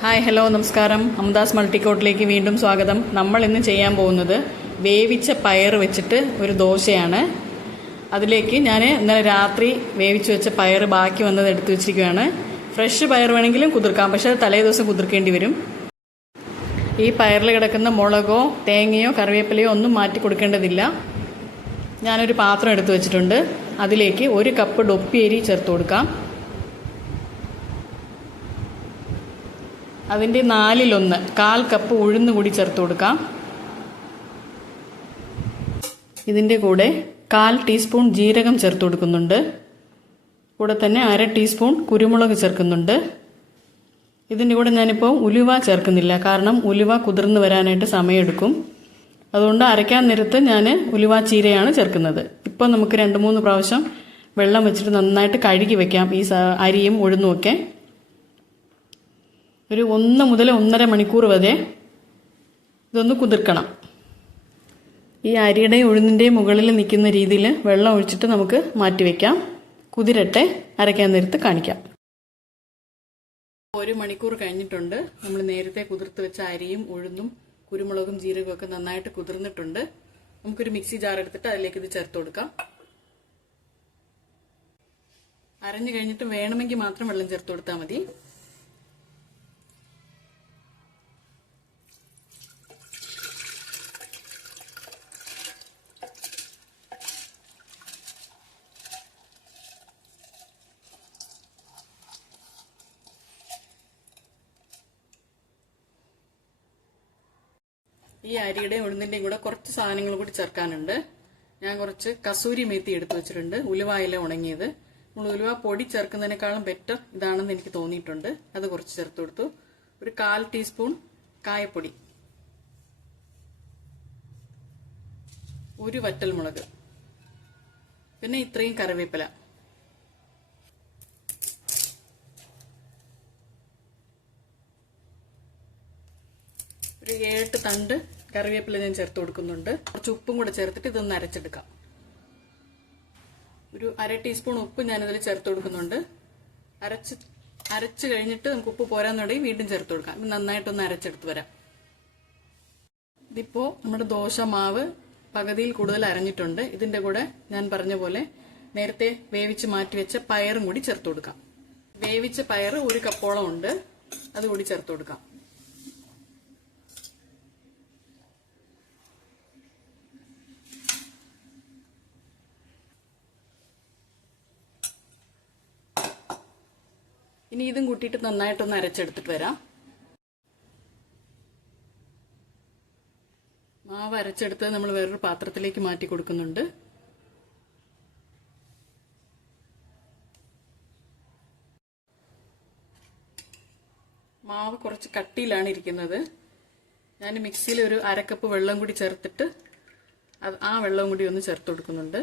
Hi hello നമസ്കാരം. അമദാസ് മൾട്ടിക്കോട്ടിലേക്ക് വീണ്ടും സ്വാഗതം. നമ്മൾ ഇന്ന് ചെയ്യാൻ പോകുന്നത് വേവിച്ച പയർ വെച്ചിട്ട് ഒരു ദോശയാണ്. അതിലേക്ക് ഞാൻ ഇന്നലെ രാത്രി വേവിച്ച് വെച്ച പയർ ബാക്കി വന്നത് എടുത്തു വെച്ചിരിക്കുകയാണ്. ഫ്രഷ് പയർ വേണമെങ്കിലും കുതിർക്കാം, പക്ഷേ അത് തലേ ദിവസം കുതിർക്കേണ്ടി വരും. ഈ പയറിൽ കിടക്കുന്ന മുളകോ തേങ്ങയോ കറിവേപ്പിലയോ ഒന്നും മാറ്റി കൊടുക്കേണ്ടതില്ല. ഞാനൊരു പാത്രം എടുത്തു വെച്ചിട്ടുണ്ട്. അതിലേക്ക് 1 കപ്പ് ഡൊപ്പിയരി ചേർത്ത് കൊടുക്കാം. അതിൻ്റെ 1/4 1/4 കപ്പ് ഉഴുന്ന് കൂടി ചേർത്ത് കൊടുക്കാം. ഇതിൻ്റെ കൂടെ 1/4 ടീസ്പൂൺ ജീരകം ചേർത്ത് കൊടുക്കുന്നുണ്ട്. കൂടെ തന്നെ 1/2 ടീസ്പൂൺ കുരുമുളക് ചേർക്കുന്നുണ്ട്. ഇതിൻ്റെ കൂടെ ഞാനിപ്പോൾ ഉലുവ ചേർക്കുന്നില്ല, കാരണം ഉലുവ കുതിർന്ന് വരാനായിട്ട് സമയമെടുക്കും. അതുകൊണ്ട് അരയ്ക്കാൻ നേരത്ത് ഞാൻ ഉലുവ ചീരയാണ് ചേർക്കുന്നത്. ഇപ്പോൾ നമുക്ക് 2-3 പ്രാവശ്യം വെള്ളം വെച്ചിട്ട് നന്നായിട്ട് കഴുകി വയ്ക്കാം ഈ അരിയും ഉഴുന്നുമൊക്കെ. ഒരു 1 മുതൽ 1.5 മണിക്കൂർ വരെ ഇതൊന്ന് കുതിർക്കണം. ഈ അരിയുടെയും ഉഴുന്നിൻ്റെയും മുകളിൽ നിൽക്കുന്ന രീതിയിൽ വെള്ളം ഒഴിച്ചിട്ട് നമുക്ക് മാറ്റിവെക്കാം. കുതിരട്ടെ, അരയ്ക്കാൻ നേരത്ത് കാണിക്കാം. 1 മണിക്കൂർ കഴിഞ്ഞിട്ടുണ്ട്. നമ്മൾ നേരത്തെ കുതിർത്ത് വെച്ച അരിയും ഉഴുന്നും കുരുമുളകും ജീരകവും ഒക്കെ നന്നായിട്ട് കുതിർന്നിട്ടുണ്ട്. നമുക്കൊരു മിക്സി ജാർ എടുത്തിട്ട് അതിലേക്ക് ഇത് ചേർത്ത് കൊടുക്കാം. അരഞ്ഞു കഴിഞ്ഞിട്ട് വേണമെങ്കിൽ മാത്രം വെള്ളം ചേർത്ത് കൊടുത്താൽ മതി. ഈ അരിയുടെയും ഉഴുന്നിന്റെയും കൂടെ കുറച്ച് സാധനങ്ങൾ കൂടി ചേർക്കാനുണ്ട്. ഞാൻ കുറച്ച് കസൂരി മേത്തി എടുത്തു വെച്ചിട്ടുണ്ട്, ഉലുവയില ഉണങ്ങിയത്. നമ്മൾ ഉലുവ പൊടി ചേർക്കുന്നതിനേക്കാളും ബെറ്റർ ഇതാണെന്ന് എനിക്ക് തോന്നിയിട്ടുണ്ട്. അത് കുറച്ച് ചേർത്ത് കൊടുത്തു. ഒരു 1/4 ടീസ്പൂൺ കായപ്പൊടി, 1 വറ്റൽമുളക്, പിന്നെ ഇത്രയും കറിവേപ്പില. ഒരു 7 തണ്ട് കറിവേപ്പില ഞാൻ ചേർത്ത് കൊടുക്കുന്നുണ്ട്. കുറച്ച് ഉപ്പും കൂടെ ചേർത്തിട്ട് ഇതൊന്ന് അരച്ചെടുക്കാം. ഒരു 1/2 ടീസ്പൂൺ ഉപ്പ് ഞാനിതിൽ ചേർത്ത് കൊടുക്കുന്നുണ്ട്. അരച്ച് കഴിഞ്ഞിട്ട് നമുക്ക് ഉപ്പ് പോരാന്നുണ്ടെങ്കിൽ വീണ്ടും ചേർത്ത് കൊടുക്കാം. നന്നായിട്ടൊന്ന് അരച്ചെടുത്ത് വരാം. ഇതിപ്പോൾ നമ്മുടെ ദോശ മാവ് പകുതിയിൽ കൂടുതൽ അരഞ്ഞിട്ടുണ്ട്. ഇതിന്റെ കൂടെ ഞാൻ പറഞ്ഞ പോലെ നേരത്തെ വേവിച്ച് മാറ്റിവെച്ച പയറും കൂടി ചേർത്ത് കൊടുക്കാം. വേവിച്ച പയർ 1 കപ്പോളം ഉണ്ട്, അതുകൂടി ചേർത്ത് കൊടുക്കാം. ഇനി ഇതും കൂട്ടിയിട്ട് നന്നായിട്ടൊന്ന് അരച്ചെടുത്തിട്ട് വരാം. മാവ് അരച്ചെടുത്ത് നമ്മൾ വേറൊരു പാത്രത്തിലേക്ക് മാറ്റി കൊടുക്കുന്നുണ്ട്. മാവ് കുറച്ച് കട്ടിയിലാണ് ഇരിക്കുന്നത്. ഞാൻ മിക്സിയിൽ ഒരു 1/2 കപ്പ് വെള്ളം കൂടി ചേർത്തിട്ട് ആ വെള്ളം കൂടി ഒന്ന് ചേർത്ത് കൊടുക്കുന്നുണ്ട്.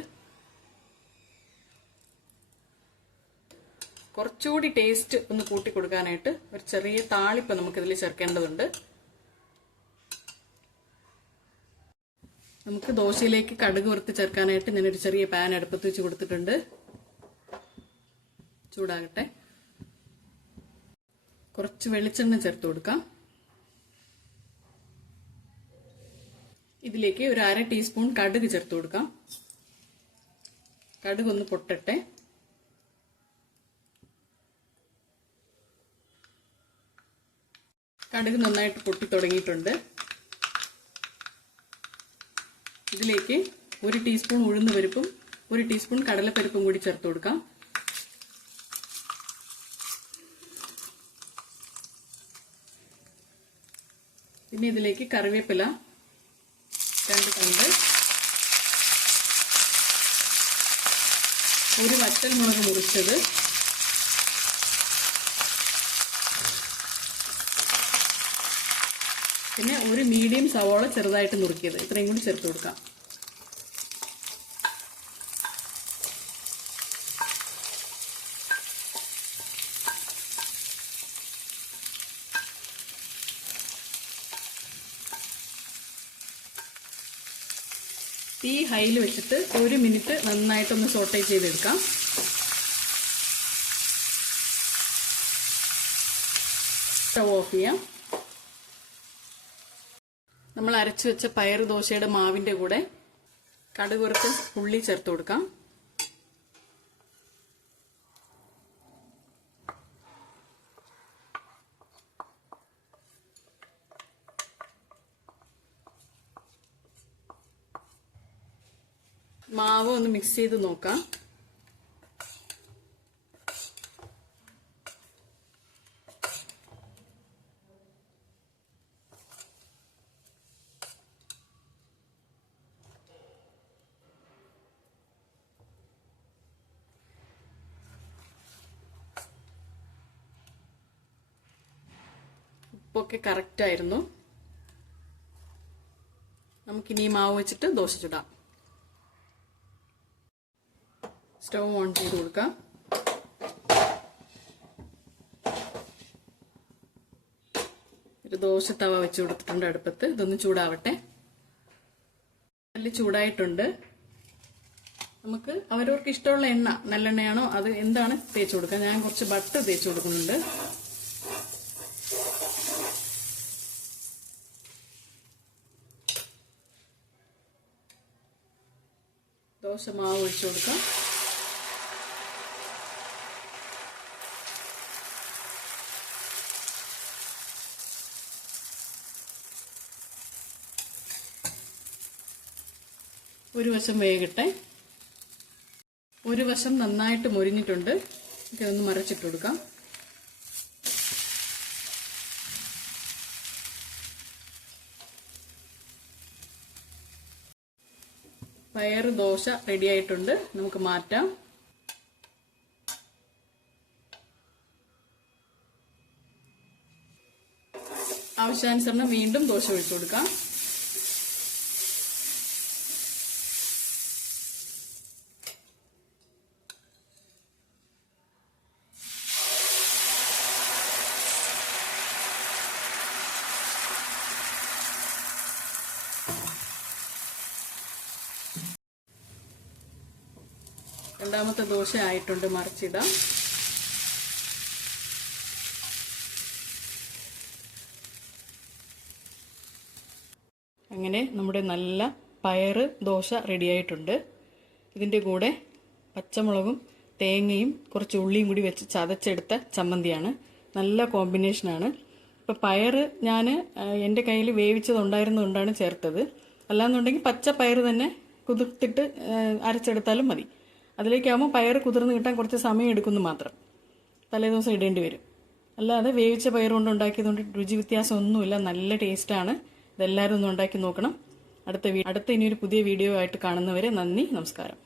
കുറച്ചുകൂടി ടേസ്റ്റ് ഒന്ന് കൂട്ടി കൊടുക്കാനായിട്ട് ഒരു ചെറിയ താളിപ്പ് നമുക്കിതിൽ ചേർക്കേണ്ടതുണ്ട്. നമുക്ക് ദോശയിലേക്ക് കടുക് വറുത്ത് ചേർക്കാനായിട്ട് ഞാനൊരു ചെറിയ പാൻ അടുപ്പത്ത് വെച്ച് കൊടുത്തിട്ടുണ്ട്. ചൂടാകട്ടെ. കുറച്ച് വെളിച്ചെണ്ണ ചേർത്ത് കൊടുക്കാം. ഇതിലേക്ക് ഒരു 1/2 ടീസ്പൂൺ കടുക് ചേർത്ത് കൊടുക്കാം. കടുക് ഒന്ന് പൊട്ടട്ടെ. കടുക് നന്നായിട്ട് പൊട്ടി തുടങ്ങിയിട്ടുണ്ട്. ഇതിലേക്ക് 1 ടീസ്പൂൺ ഉഴുന്ന് പരിപ്പും 1 ടീസ്പൂൺ കടലപ്പരിപ്പും കൂടി ചേർത്ത് കൊടുക്കാം. പിന്നെ ഇതിലേക്ക് കറിവേപ്പില 2 തണ്ട്, 1 വറ്റൽമുളക് മുറിച്ചത്, പിന്നെ 1 മീഡിയം സവോള ചെറുതായിട്ട് നുറുക്കിയത്, ഇത്രയും കൂടി ചേർത്ത് കൊടുക്കാം. തീ ഹൈയിൽ വെച്ചിട്ട് 1 മിനിറ്റ് നന്നായിട്ടൊന്ന് സോട്ടേ ചെയ്തെടുക്കാം. സ്റ്റവ് ഓഫ് ചെയ്യാം. നമ്മൾ അരച്ചു വെച്ച പയർ ദോശയുടെ മാവിന്റെ കൂടെ കടുക് വറുത്ത് ഉള്ളി ചേർത്ത് കൊടുക്കാം. മാവ് ഒന്ന് മിക്സ് ചെയ്ത് നോക്കാം. ഉപ്പൊക്കെ കറക്റ്റ് ആയിരുന്നു. നമുക്കിനി ഈ മാവ് വെച്ചിട്ട് ദോശ ചുടാം. സ്റ്റവ് ഓൺ ചെയ്ത് കൊടുക്കാം. ഒരു ദോശ തവ വെച്ച് കൊടുത്തിട്ടുണ്ട് അടുപ്പത്ത്. ഇതൊന്ന് ചൂടാവട്ടെ. നല്ല ചൂടായിട്ടുണ്ട്. നമുക്ക് അവരവർക്ക് ഇഷ്ടമുള്ള എണ്ണ, നല്ലെണ്ണയാണോ അത് എന്താണ് തേച്ച് കൊടുക്കുക. ഞാൻ കുറച്ച് ബട്ടർ തേച്ച് കൊടുക്കുന്നുണ്ട്. ദോശ മാവ് ഒഴിച്ചു കൊടുക്കാം. ഒരു വശം വേകട്ടെ. ഒരു വശം നന്നായിട്ട് മൊരിഞ്ഞിട്ടുണ്ട്. ഇതൊന്ന് മറിച്ചിട്ട് കൊടുക്കാം. പയർ ദോശ റെഡി ആയിട്ടുണ്ട്. നമുക്ക് മാറ്റാം. ആവശ്യാനുസരണം വീണ്ടും ദോശ ഒഴിച്ചു കൊടുക്കാം. രണ്ടാമത്തെ ദോശ ആയിട്ടുണ്ട്. മറിച്ചിടാം. അങ്ങനെ നമ്മുടെ നല്ല പയറ് ദോശ റെഡിയായിട്ടുണ്ട്. ഇതിൻ്റെ കൂടെ പച്ചമുളകും തേങ്ങയും കുറച്ച് ഉള്ളിയും കൂടി വെച്ച് ചതച്ചെടുത്ത ചമ്മന്തിയാണ്. നല്ല കോമ്പിനേഷനാണ്. ഇപ്പോൾ പയറ് ഞാൻ എൻ്റെ കയ്യിൽ വേവിച്ചതുണ്ടായിരുന്നതുകൊണ്ടാണ് ചേർത്തത്. അല്ലാന്നുണ്ടെങ്കിൽ പച്ച പയറ് തന്നെ കുതിർത്തിട്ട് അരച്ചെടുത്താലും മതി. അതിലേക്കാകുമ്പോൾ പയർ കുതിർന്ന് കിട്ടാൻ കുറച്ച് സമയം എടുക്കുന്നു മാത്രം. തലേദിവസം ഇടേണ്ടി വരും. അല്ലാതെ വേവിച്ച പയർ കൊണ്ട് ഉണ്ടാക്കിയതുകൊണ്ട് രുചി വ്യത്യാസമൊന്നുമില്ല. നല്ല ടേസ്റ്റാണ്. ഇതെല്ലാവരും ഒന്ന് ഉണ്ടാക്കി നോക്കണം. അടുത്ത ഇനിയൊരു പുതിയ വീഡിയോ ആയിട്ട് കാണുന്നവരെ നന്ദി, നമസ്കാരം.